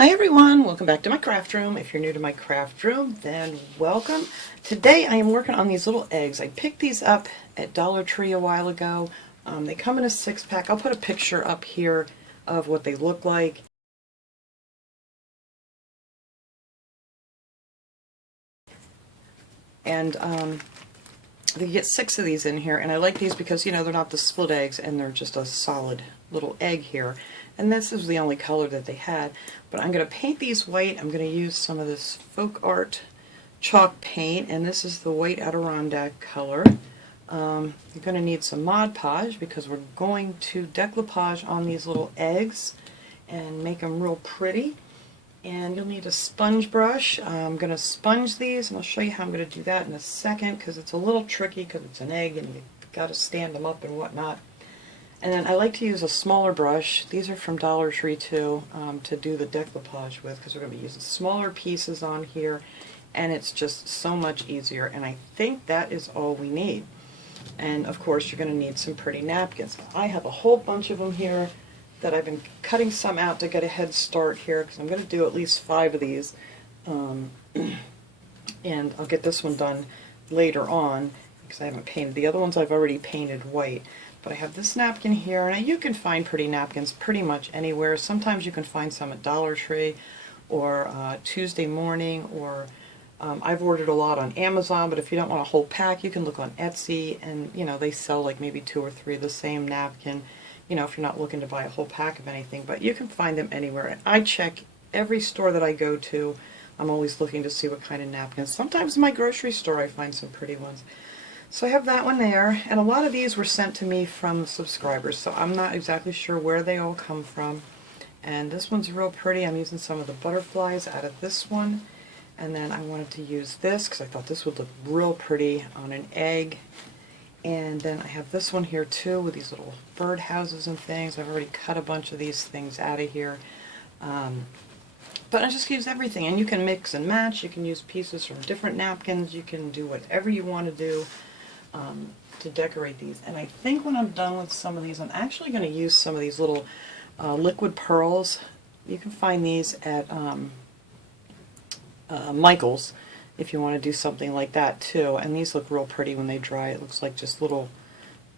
Hi everyone, welcome back to my craft room. If you're new to my craft room, then welcome. Today I am working on these little eggs. I picked these up at Dollar Tree a while ago. They come in a 6-pack. I'll put a picture up here of what they look like. And you get 6 of these in here, and I like these because, you know, they're not the split eggs and they're just a solid little egg here. And this is the only color that they had. But I'm going to paint these white. I'm going to use some of this folk art chalk paint, and this is the white Adirondack color. You're going to need some Mod Podge because we're going to decoupage on these little eggs and make them real pretty. And you'll need a sponge brush. I'm going to sponge these, and I'll show you how I'm going to do that in a second because it's a little tricky because it's an egg and you've got to stand them up and whatnot. And then I like to use a smaller brush. These are from Dollar Tree too, to do the decoupage with because we're going to be using smaller pieces on here, and it's just so much easier. And I think that is all we need. And of course you're going to need some pretty napkins. I have a whole bunch of them here that I've been cutting some out to get a head start here because I'm going to do at least 5 of these. And I'll get this one done later on because I haven't painted. The other ones I've already painted white. But I have this napkin here, and you can find pretty napkins pretty much anywhere. Sometimes you can find some at Dollar Tree or Tuesday Morning, or I've ordered a lot on Amazon, but if you don't want a whole pack, you can look on Etsy, and you know, they sell like maybe 2 or 3 of the same napkin, you know, if you're not looking to buy a whole pack of anything, but you can find them anywhere. And I check every store that I go to. I'm always looking to see what kind of napkins. Sometimes in my grocery store I find some pretty ones. So I have that one there, and a lot of these were sent to me from subscribers, so I'm not exactly sure where they all come from. And this one's real pretty. I'm using some of the butterflies out of this one, and then I wanted to use this because I thought this would look real pretty on an egg. And then I have this one here too with these little bird houses and things. I've already cut a bunch of these things out of here. But I just use everything, and you can mix and match. You can use pieces from different napkins. You can do whatever you want to do to decorate these. And I think when I'm done with some of these, I'm actually going to use some of these little liquid pearls. You can find these at Michael's if you want to do something like that too. And these look real pretty when they dry. It looks like just little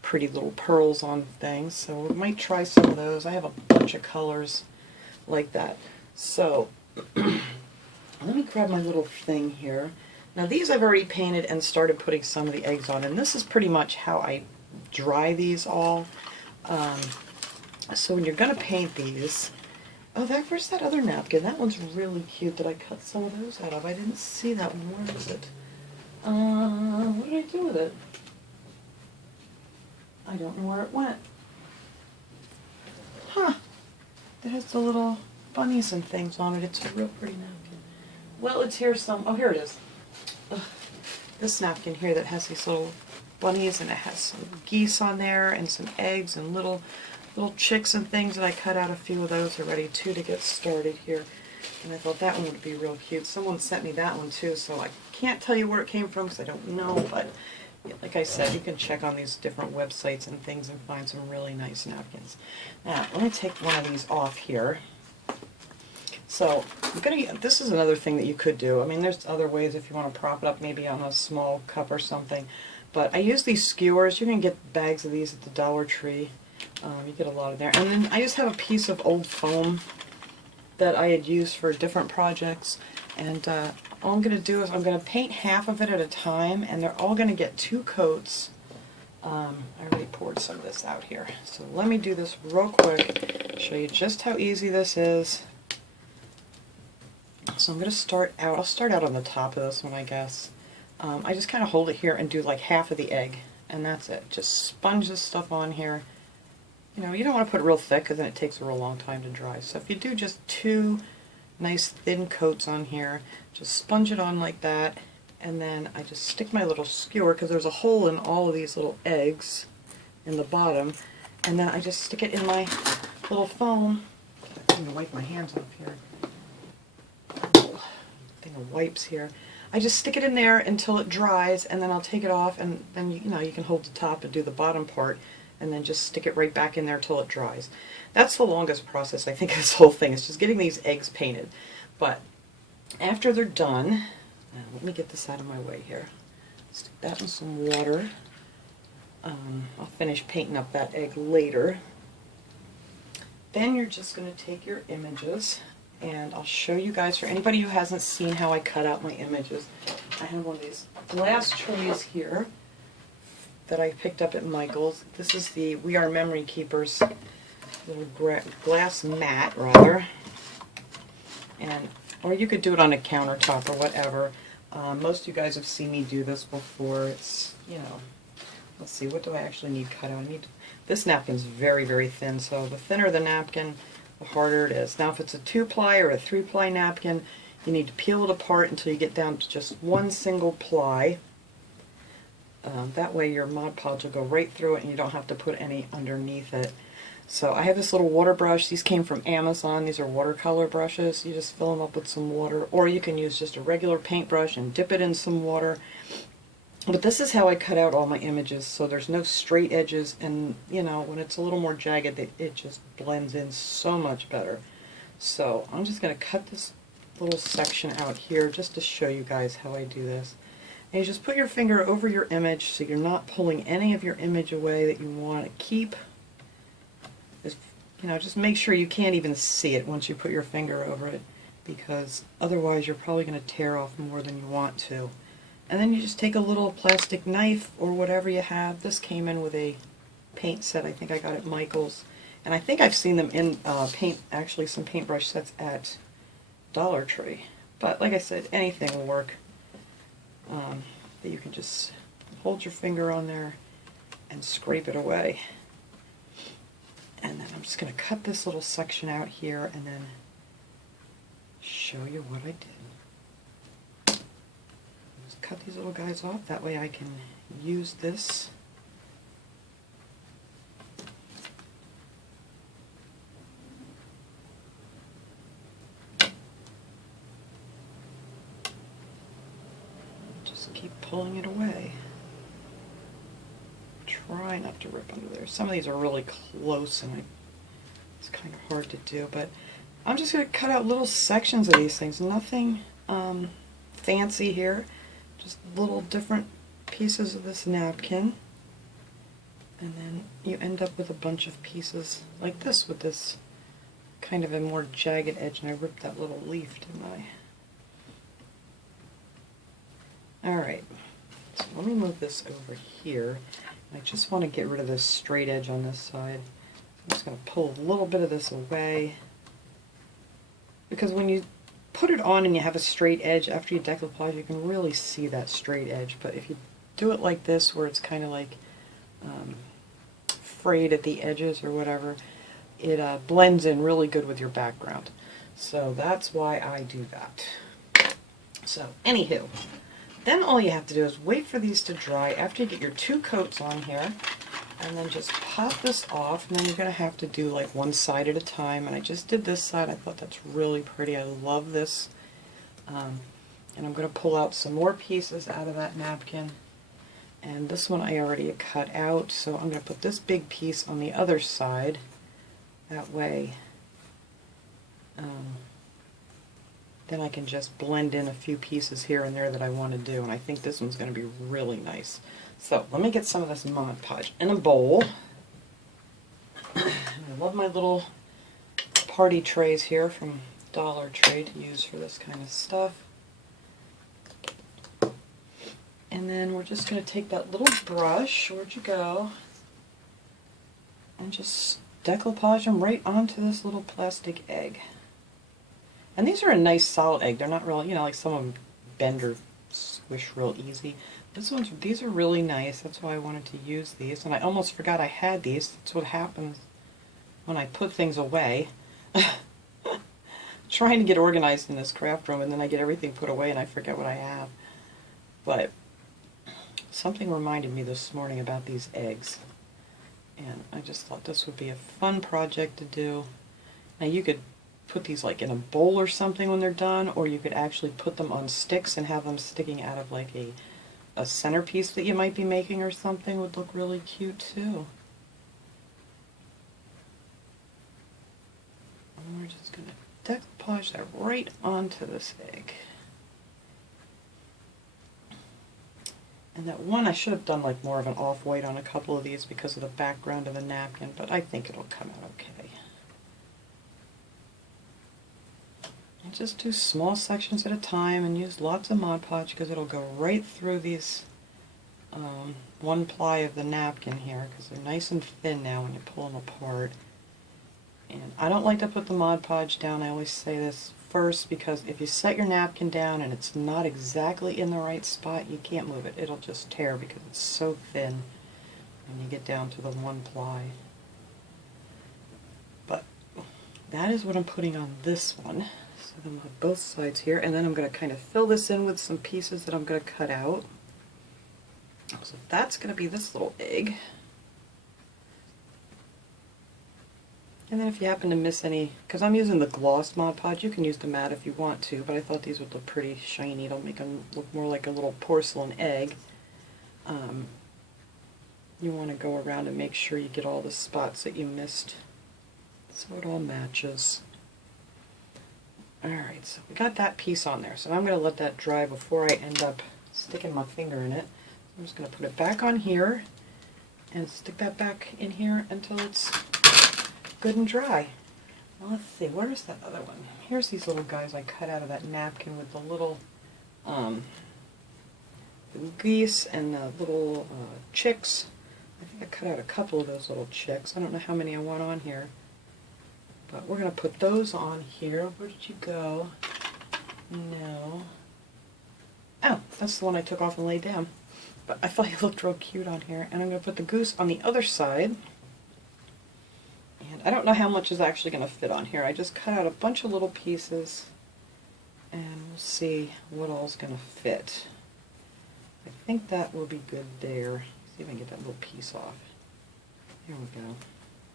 pretty little pearls on things. So we might try some of those. I have a bunch of colors like that. So let me grab my little thing here. Now these I've already painted and started putting some of the eggs on, and this is pretty much how I dry these all. So when you're going to paint these, where's that other napkin? That one's really cute that I cut some of those out of. I didn't see that one. Where is it? What did I do with it? I don't know where it went. Huh. It has the little bunnies and things on it. It's a real pretty napkin. Well, it's here some. Oh, here it is. This napkin here that has these little bunnies, and it has some geese on there and some eggs and little chicks and things, and I cut out a few of those already too to get started here. And I thought that one would be real cute. Someone sent me that one too, so I can't tell you where it came from because I don't know, but like I said, you can check on these different websites and things and find some really nice napkins. Now, let me take one of these off here. So, this is another thing that you could do. I mean, there's other ways if you want to prop it up maybe on a small cup or something. But I use these skewers. You can get bags of these at the Dollar Tree. You get a lot of there. And then I just have a piece of old foam that I had used for different projects. And all I'm going to do is I'm going to paint half of it at a time, and they're all going to get 2 coats. I already poured some of this out here. So let me do this real quick, show you just how easy this is. So I'm going to start out, I'll start out on the top of this one, I guess. I just kind of hold it here and do like half of the egg, and that's it. Just sponge this stuff on here. You know, you don't want to put it real thick because then it takes a real long time to dry. So if you do just 2 nice thin coats on here, just sponge it on like that, and then I just stick my little skewer, because there's a hole in all of these little eggs in the bottom, and then I just stick it in my little foam. I'm going to wipe my hands off here. Thing of wipes here. I just stick it in there until it dries, and then I'll take it off, and then you know, you can hold the top and do the bottom part, and then just stick it right back in there till it dries. That's the longest process, I think, of this whole thing, is just getting these eggs painted. But after they're done, let me get this out of my way here. Stick that in some water. I'll finish painting up that egg later. Then you're just going to take your images, and I'll show you guys, for anybody who hasn't seen how I cut out my images, I have one of these glass trays here that I picked up at Michael's. This is the We Are Memory Keepers little glass mat, rather. And or you could do it on a countertop or whatever. Most of you guys have seen me do this before. It's, you know, let's see, what do I actually need cut out? I need, this napkin's very, very thin, so the thinner the napkin, the harder it is. Now if it's a 2-ply or a 3-ply napkin, you need to peel it apart until you get down to just one single ply. That way your Mod Podge will go right through it and you don't have to put any underneath it. So I have this little water brush. These came from Amazon. These are watercolor brushes. You just fill them up with some water, or you can use just a regular paintbrush and dip it in some water. But this is how I cut out all my images, so there's no straight edges, and you know, when it's a little more jagged, it just blends in so much better. So I'm just going to cut this little section out here just to show you guys how I do this. And you just put your finger over your image so you're not pulling any of your image away that you want to keep. Just, you know, just make sure you can't even see it once you put your finger over it, because otherwise you're probably going to tear off more than you want to. And then you just take a little plastic knife or whatever you have. This came in with a paint set. I think I got it at Michael's. And I think I've seen them in actually some paintbrush sets at Dollar Tree. But like I said, anything will work. That you can just hold your finger on there and scrape it away. And then I'm just going to cut this little section out here and then show you what I did. Just cut these little guys off, that way I can use this. Just keep pulling it away. Try not to rip under there. Some of these are really close and it's kind of hard to do, but I'm just going to cut out little sections of these things. Nothing fancy here, just little different pieces of this napkin, and then you end up with a bunch of pieces like this with this kind of a more jagged edge, and I ripped that little leaf, didn't I? Alright, so let me move this over here. I just want to get rid of this straight edge on this side. I'm just going to pull a little bit of this away, because when you put it on and you have a straight edge after you decoupage, you can really see that straight edge. But if you do it like this, where it's kind of like frayed at the edges or whatever, it blends in really good with your background. So that's why I do that. So anywho, then all you have to do is wait for these to dry after you get your 2 coats on here, and then just pop this off, and then you're going to have to do like one side at a time. And I just did this side. I thought that's really pretty. I love this. And I'm going to pull out some more pieces out of that napkin. And this one I already cut out, so I'm going to put this big piece on the other side. That way, then I can just blend in a few pieces here and there that I want to do, and I think this one's going to be really nice. So let me get some of this Mod Podge in a bowl. I love my little party trays here from Dollar Tree to use for this kind of stuff. And then we're just going to take that little brush, where'd you go, and just decoupage them right onto this little plastic egg. And these are a nice solid egg. They're not real, you know, like some of them bend or squish real easy. These are really nice. That's why I wanted to use these. And I almost forgot I had these. That's what happens when I put things away. Trying to get organized in this craft room, and then I get everything put away and I forget what I have. But something reminded me this morning about these eggs. And I just thought this would be a fun project to do. Now you could put these like in a bowl or something when they're done, or you could actually put them on sticks and have them sticking out of like a centerpiece that you might be making or something. Would look really cute too. And we're just going to decoupage that right onto this egg. And that one, I should have done like more of an off-white on a couple of these because of the background of the napkin, but I think it'll come out okay. And just do small sections at a time and use lots of Mod Podge because it'll go right through these one ply of the napkin here because they're nice and thin now when you pull them apart. And I don't like to put the Mod Podge down. I always say this first because if you set your napkin down and it's not exactly in the right spot, you can't move it. It'll just tear because it's so thin when you get down to the one ply. But that is what I'm putting on this one. So I'm on both sides here, and then I'm going to kind of fill this in with some pieces that I'm going to cut out. So that's going to be this little egg. And then if you happen to miss any, because I'm using the gloss Mod Podge, you can use the matte if you want to, but I thought these would look pretty shiny. It'll make them look more like a little porcelain egg. You want to go around and make sure you get all the spots that you missed so it all matches. Alright, so we got that piece on there, so I'm going to let that dry before I end up sticking my finger in it. I'm just going to put it back on here and stick that back in here until it's good and dry. Well, let's see, where's that other one? Here's these little guys I cut out of that napkin with the little geese and the little chicks. I think I cut out a couple of those little chicks. I don't know how many I want on here. But we're going to put those on here. Where did you go? No. Oh, that's the one I took off and laid down. But I thought it looked real cute on here. And I'm going to put the goose on the other side. And I don't know how much is actually going to fit on here. I just cut out a bunch of little pieces. And we'll see what all's going to fit. I think that will be good there. See if I can get that little piece off. Here we go.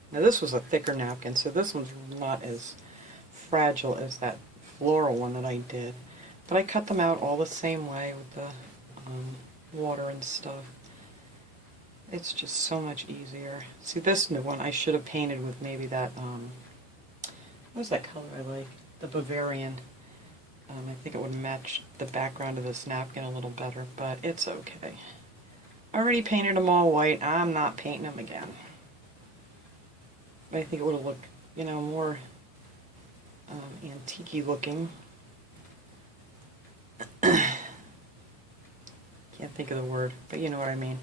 Now this was a thicker napkin, so this one's not as fragile as that floral one that I did. But I cut them out all the same way with the water and stuff. It's just so much easier. See, this new one I should have painted with maybe that, what was that color I like? The Bavarian. I think it would match the background of this napkin a little better, but it's okay. I already painted them all white. I'm not painting them again. I think it would have looked, you know, more antique-y looking. Can't think of the word, but you know what I mean.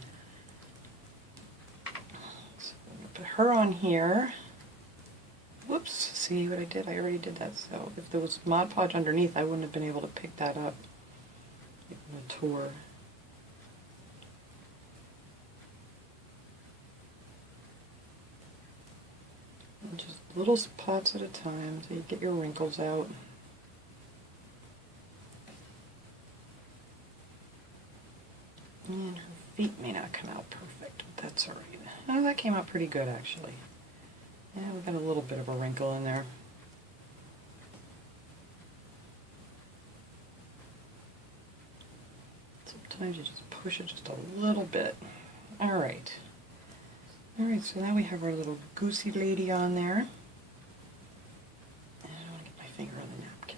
So I'm going to put her on here. Whoops, see what I did? I already did that. So if there was Mod Podge underneath, I wouldn't have been able to pick that up in the tour. And just little spots at a time so you get your wrinkles out. And her feet may not come out perfect, but that's alright. Oh, that came out pretty good actually. Yeah, we've got a little bit of a wrinkle in there. Sometimes you just push it just a little bit. Alright. Alright, so now we have our little goosey lady on there. And I want to get my finger on the napkin.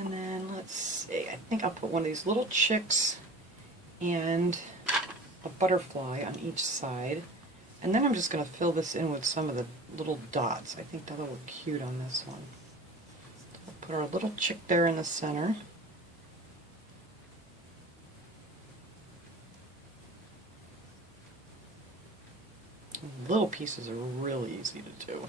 And then let's see, I think I'll put one of these little chicks and a butterfly on each side. And then I'm just going to fill this in with some of the little dots. I think that'll look cute on this one. So we'll put our little chick there in the center. Little pieces are really easy to do.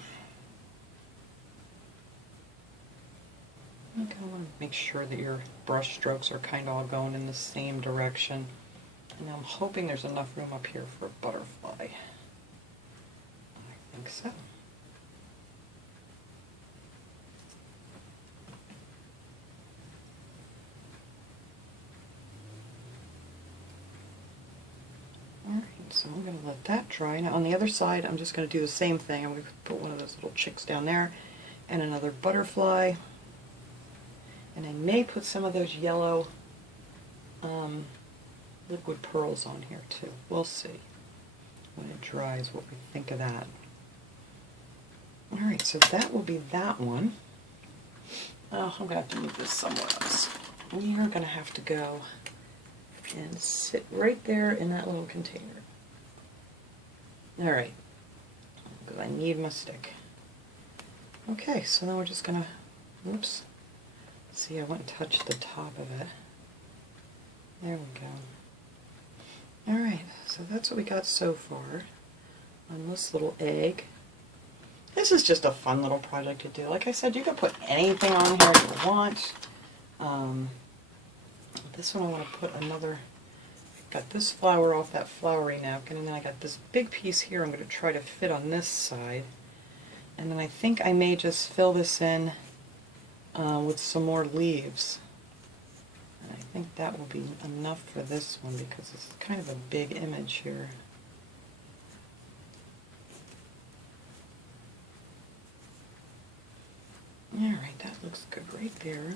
You kind of want to make sure that your brush strokes are kind of all going in the same direction. And I'm hoping there's enough room up here for a butterfly. I think so. Alright, so I'm going to let that dry. Now on the other side, I'm just going to do the same thing. I'm going to put one of those little chicks down there and another butterfly. And I may put some of those yellow liquid pearls on here too. We'll see when it dries what we think of that. Alright, so that will be that one. Oh, I'm going to have to move this somewhere else. And you're going to have to go and sit right there in that little container. Alright, because I need my stick. Okay, so then we're just going to, whoops, see I went and touched the top of it. There we go. Alright, so that's what we got so far on this little egg. This is just a fun little project to do. Like I said, you can put anything on here you want. This one I want to put another, got this flower off that flowery napkin, and then I got this big piece here I'm going to try to fit on this side. And then I think I may just fill this in with some more leaves. And I think that will be enough for this one because it's kind of a big image here. Alright, that looks good right there.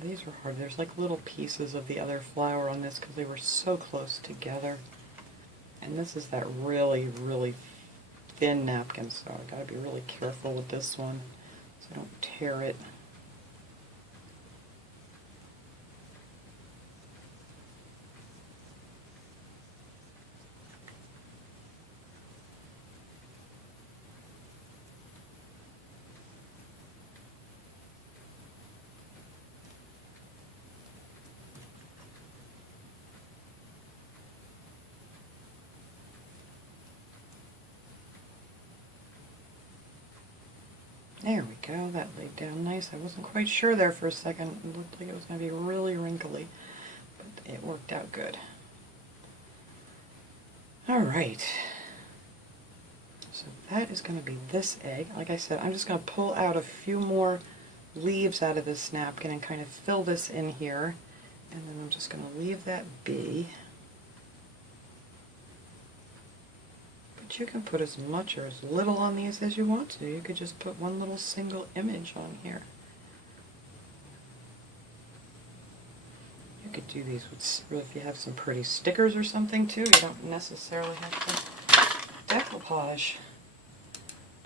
These were hard. There's like little pieces of the other flower on this because they were so close together. And this is that really, really thin napkin, so I've got to be really careful with this one so I don't tear it. There we go, that laid down nice. I wasn't quite sure there for a second. It looked like it was going to be really wrinkly, but it worked out good. Alright, so that is going to be this egg. Like I said, I'm just going to pull out a few more leaves out of this napkin and kind of fill this in here. And then I'm just going to leave that be. But you can put as much or as little on these as you want to. You could just put one little single image on here. You could do these with, if you have some pretty stickers or something too. You don't necessarily have to decoupage.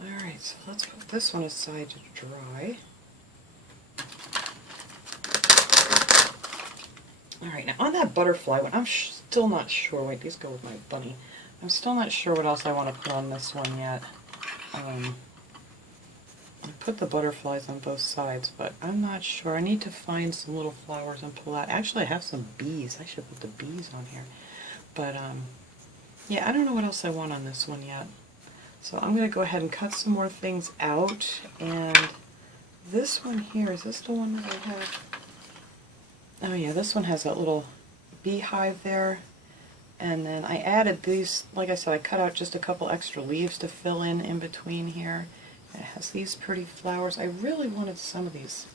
Alright, so let's put this one aside to dry. Alright, now on that butterfly one, I'm still not sure. Wait, these go with my bunny. I'm still not sure what else I want to put on this one yet. I put the butterflies on both sides, but I'm not sure. I need to find some little flowers and pull out. Actually, I have some bees. I should put the bees on here. But, yeah, I don't know what else I want on this one yet. So I'm going to go ahead and cut some more things out. And this one here, is this the one that I have? Oh yeah, this one has that little beehive there. And then I added these, like I said, I cut out just a couple extra leaves to fill in between here. It has these pretty flowers. I really wanted some of these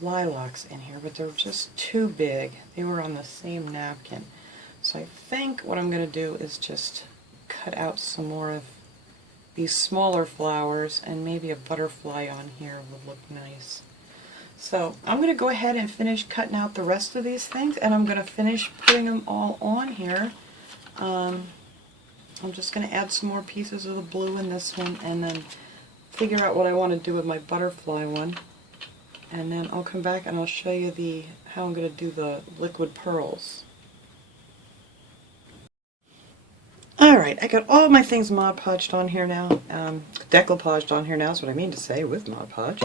lilacs in here, but they're just too big. They were on the same napkin. So I think what I'm going to do is just cut out some more of these smaller flowers, and maybe a butterfly on here would look nice. So I'm going to go ahead and finish cutting out the rest of these things, and I'm going to finish putting them all on here. I'm just going to add some more pieces of the blue in this one, and then figure out what I want to do with my butterfly one. And then I'll come back and I'll show you how I'm going to do the liquid pearls. Alright, I got all my things Mod Podged on here now. Decoupaged on here now is what I mean to say with Mod Podge.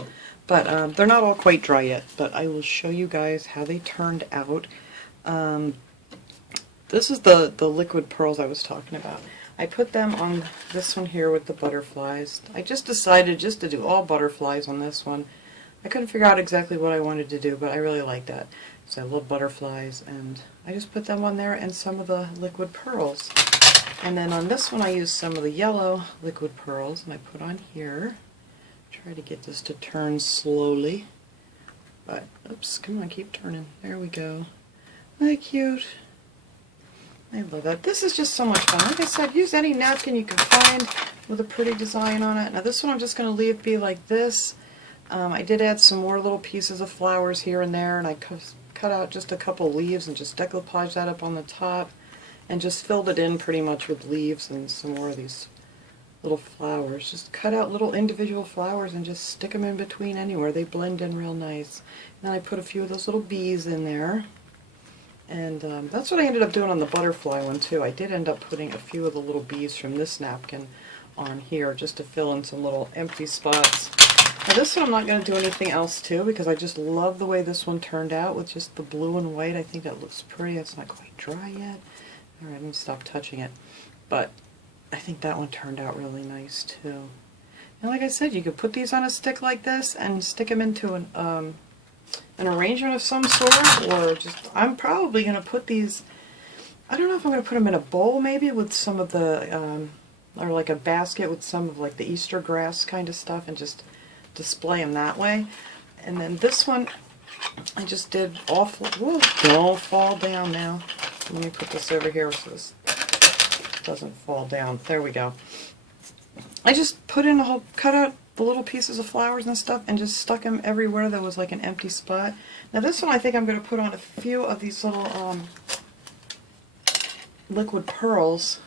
But they're not all quite dry yet, but I will show you guys how they turned out. This is the liquid pearls I was talking about. I put them on this one here with the butterflies. I just decided just to do all butterflies on this one. I couldn't figure out exactly what I wanted to do, but I really like that. So I love butterflies, and I just put them on there and some of the liquid pearls. And then on this one I used some of the yellow liquid pearls, and I put on here. Try to get this to turn slowly. But, oops, come on, keep turning. There we go. Isn't that cute? I love that. This is just so much fun. Like I said, use any napkin you can find. with a pretty design on it. Now this one I'm just going to leave be like this. I did add some more little pieces of flowers here and there, and I cut out just a couple leaves and just decoupaged that up on the top and just filled it in pretty much with leaves and some more of these little flowers. Just cut out little individual flowers and just stick them in between anywhere. They blend in real nice. Then I put a few of those little bees in there. And that's what I ended up doing on the butterfly one too. I did end up putting a few of the little bees from this napkin on here just to fill in some little empty spots. Now this one I'm not going to do anything else to because I just love the way this one turned out with just the blue and white. I think that looks pretty. It's not quite dry yet. Alright, I'm going to stop touching it. But I think that one turned out really nice too. And like I said, you could put these on a stick like this and stick them into an arrangement of some sort, or just, I'm probably going to put these, I don't know if I'm going to put them in a bowl maybe with some of the, or like a basket with some of like the Easter grass kind of stuff and just display them that way. And then this one, I just did awful, whoa, don't fall down now. Let me put this over here so this doesn't fall down. There we go. I just put in a whole, cut out the little pieces of flowers and stuff and just stuck them everywhere there was like an empty spot. Now this one I think I'm going to put on a few of these little liquid pearls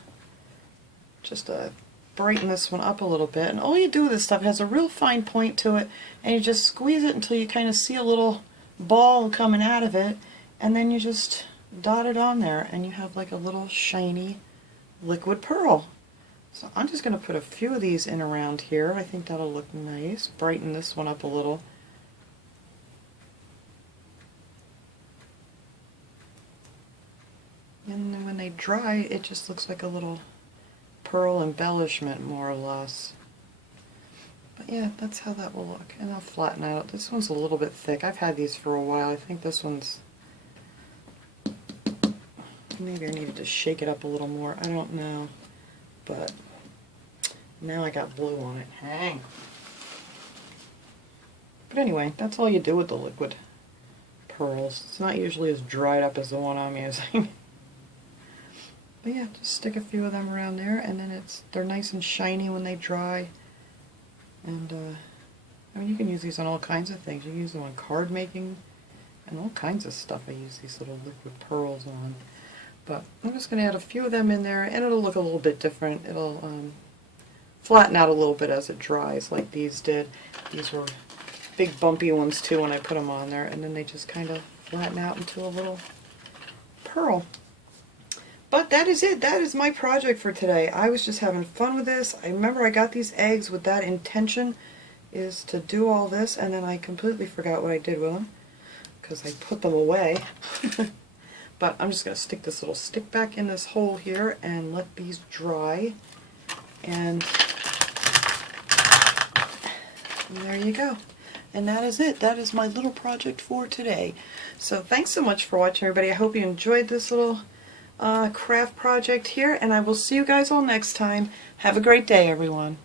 just to brighten this one up a little bit. And all you do with this stuff, it has a real fine point to it, and you just squeeze it until you kind of see a little ball coming out of it, and then you just dot it on there and you have like a little shiny liquid pearl. So I'm just going to put a few of these in around here. I think that'll look nice. Brighten this one up a little. And then when they dry, it just looks like a little pearl embellishment, more or less. But yeah, that's how that will look. And I'll flatten out. This one's a little bit thick. I've had these for a while. I think this one's... maybe I needed to shake it up a little more. I don't know. But now I got blue on it. Hang. But anyway, that's all you do with the liquid pearls. It's not usually as dried up as the one I'm using. But yeah, just stick a few of them around there, and then they're nice and shiny when they dry. And I mean, you can use these on all kinds of things. You can use them on card making and all kinds of stuff. I use these little liquid pearls on. But I'm just going to add a few of them in there, and it'll look a little bit different. It'll flatten out a little bit as it dries, like these did. These were big bumpy ones too when I put them on there, and then they just kind of flatten out into a little pearl. But that is it. That is my project for today. I was just having fun with this. I remember I got these eggs with that intention, is to do all this, and then I completely forgot what I did with them because I put them away. But I'm just going to stick this little stick back in this hole here and let these dry. And there you go. And that is it. That is my little project for today. So thanks so much for watching, everybody. I hope you enjoyed this little craft project here, and I will see you guys all next time. Have a great day, everyone.